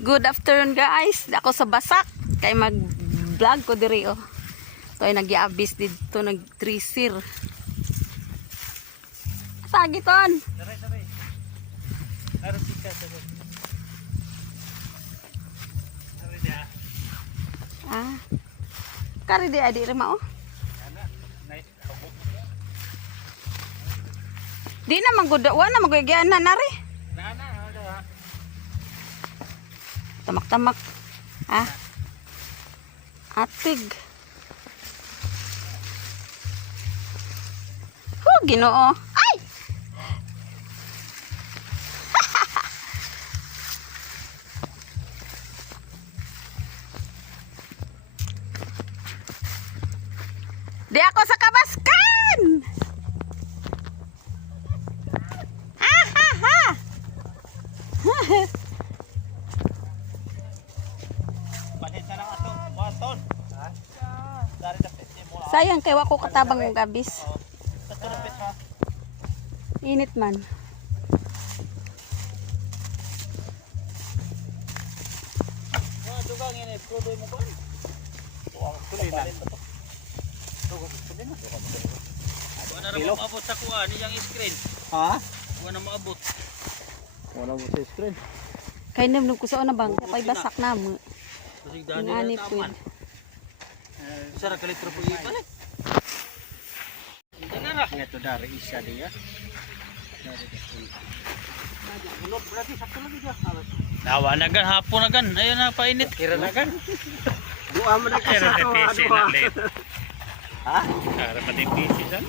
Good afternoon guys. Ako sa Basak. Kay mag-vlog ko diri oh. Ito ay nag-iabis dito, nag-trisir. Sagiton. Saray. Aros ka saray. Saray dia. Ah. Kari di adi rema oh. Ana, nice. Di na manggudo, wa na magagyan na nari. Nana, ada. Tamak-tamak. Ah. Atig. Ginoo. Ay! Di ako sa kabaskan! Ah, ha, ha! Panita na ato, waton. Ha? Dari dapat mo. Sayang kay wako katabang ng gabis. Tatulapit ha. Init man. Dugang ini, kudo mo kon. Tuwang kulinan. Wala na maabot sa kuha niyang screen. Ha? Wala na maabot. Wala mo sa screen. Kay namnum ko sa una bang kay basak na mo. Kasi daan Ngani nila pud. taman. Sara kalitro po ipalit. Dana ra. Ito dari isa dia. Ulog berarti sakto lagi dia. Nawa na gan hapon na gan. Ayun na painit. Kira na gan. Dua man na kasi to. Ha? Kara pa din busy sa.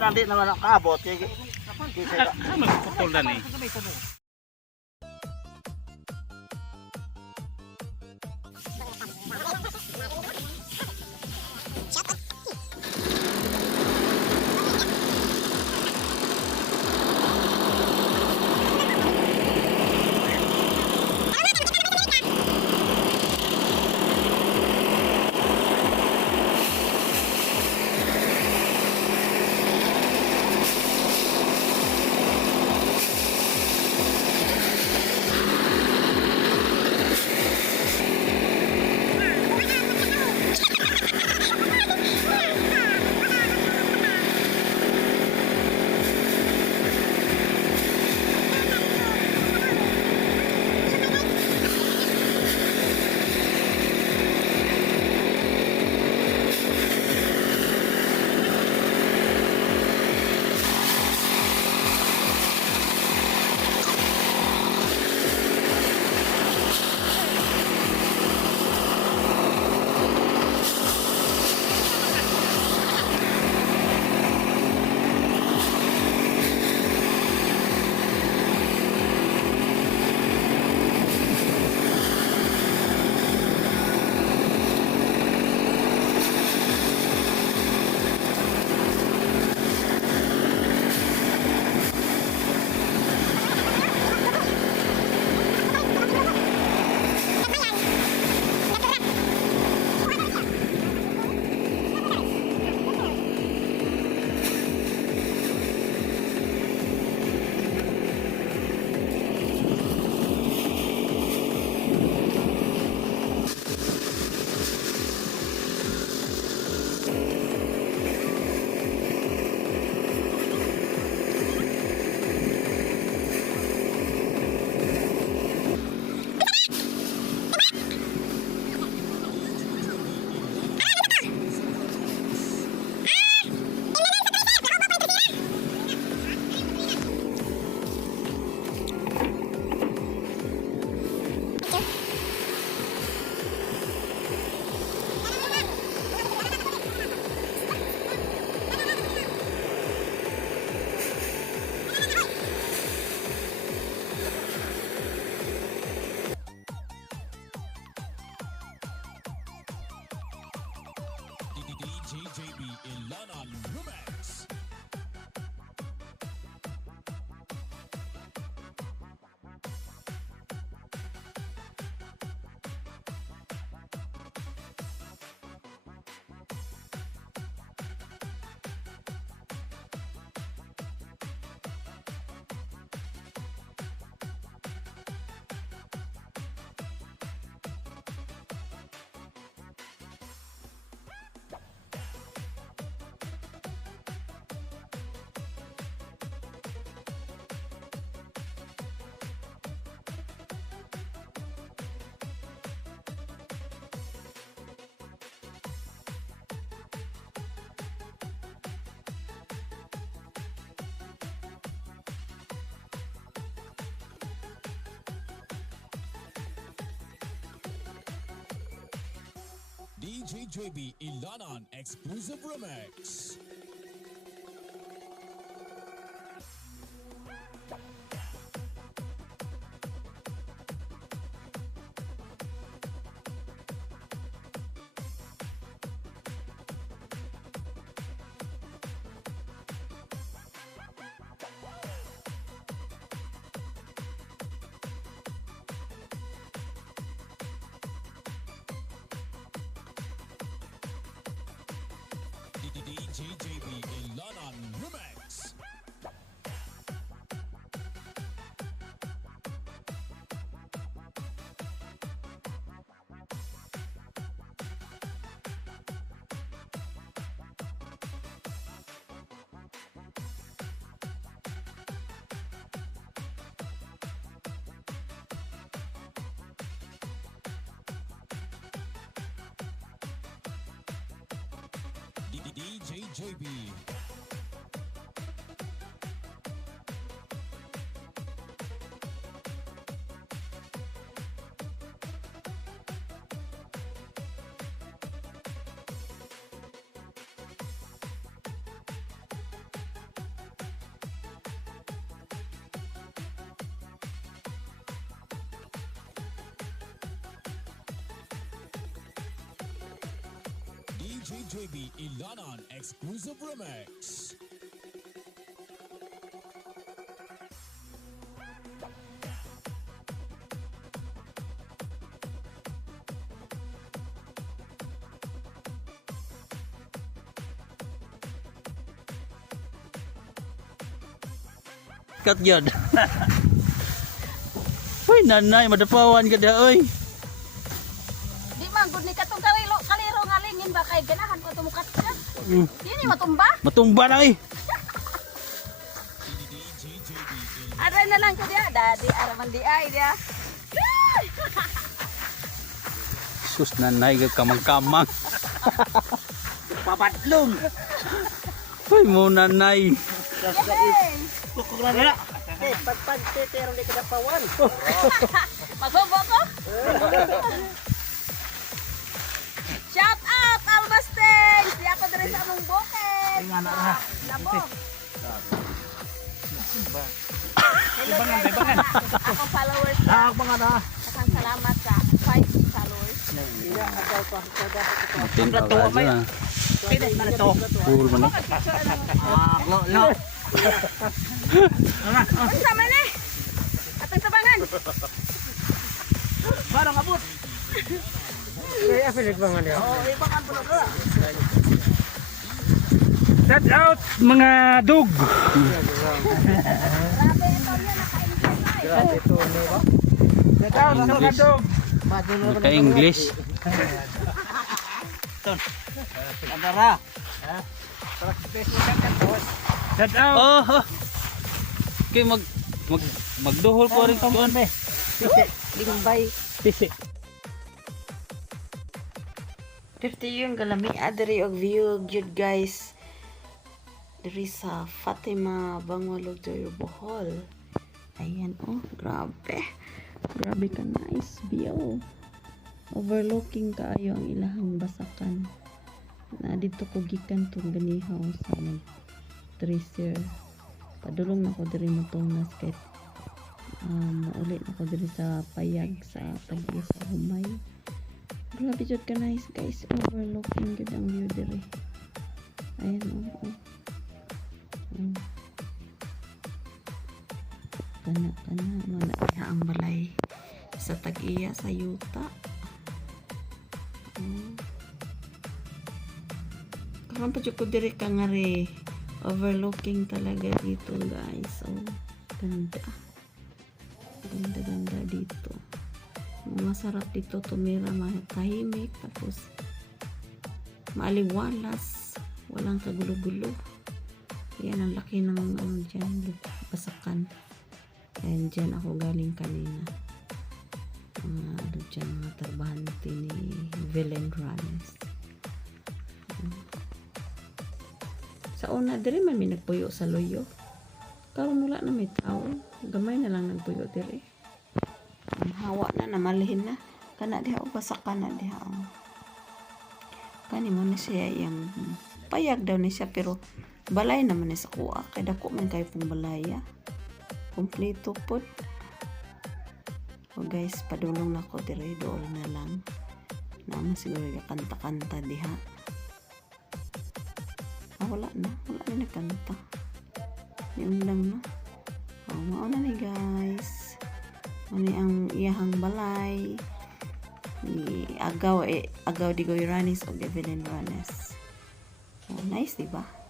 Nanti naman ang kabot. Magputol na ni. DJ JB Ilanan exclusive remix. DJ JB Ilanan remix. DJ JB. DJ JB Ilanan exclusive remix. Kat yun. Uy, nanay, madapawan ka da, oy. Di man gud ni katong kaliro nga lingin ba kay ganahan ko tumukat ka. Dini matumba. Matumba na, eh. Aray na lang ko dia, dadi araman di ay dia. Sus, nanay, kamang-kamang. Papadlong. Uy, mo nanay. Magbobo ko? Shout out Almasteng! Di ako diri sa among bukid. Labog. Hello guys. Ako followers na. Akong salamat sa 5 followers. Matin pa ka dyan. Puro man. Ano sama ni? Atang tabangan. Barang abot. Kaya pinagbangan niya. Ibangan po na. Shout out mga dog. Grabe ito niya naka-enjoy. Grabe ito nila. Shout out sa mga dog. Naka-English. Agara. Shout out. Oh, okay, magduhol po rin tuan. Limbay. Pisi. Dirti yung galami adiri og view gyud guys. Diri sa Fatima Bangualog Toyo Bohol. Ayan oh, grabe. Grabe ka nice view. Overlooking kaayo ang ilahang basakan. Na dito ko gikan tong ganihaw sa treasure. Padulong na ko diri motungas kay ulit ako diri sa payag sa tagya sa humay. Grabe jud ka nice guys, overlooking gud ang view diri. Ayan oh. Kana mana diha ang balay sa tag-iya sa yuta. Karon pa jud ko diri ka ngari. Overlooking talaga dito guys. Oh, ganda. Ganda dito. Masarap dito tumira, tahimik, tapos maaliwalas, walang kagulo-gulo. Yan ang laki ng ano dyan, basakan. And dyan ako galing kanina. Ano dyan, mga trabahante ni Villain Runners. Sa una, diri man may nagpuyo sa loyo. Karon wala na may tao. Gamay na lang nagpuyo diri. Ang hawa na, namalihin na. Kana diha o basakan na diha. kani mo na siya yung payag daw ni siya pero balay naman ni sa kuha kay dako man kayo pong balaya kompleto pod. O guys, padulong na ko dire dool na lang. Naman siguro yung kanta-kanta diha. Wala na kanta. Yun lang na. Mauna ni guys. Ano ang iyahang balay. Ni Agaw di Goyranis o Evelyn Ranes. Nice, diba?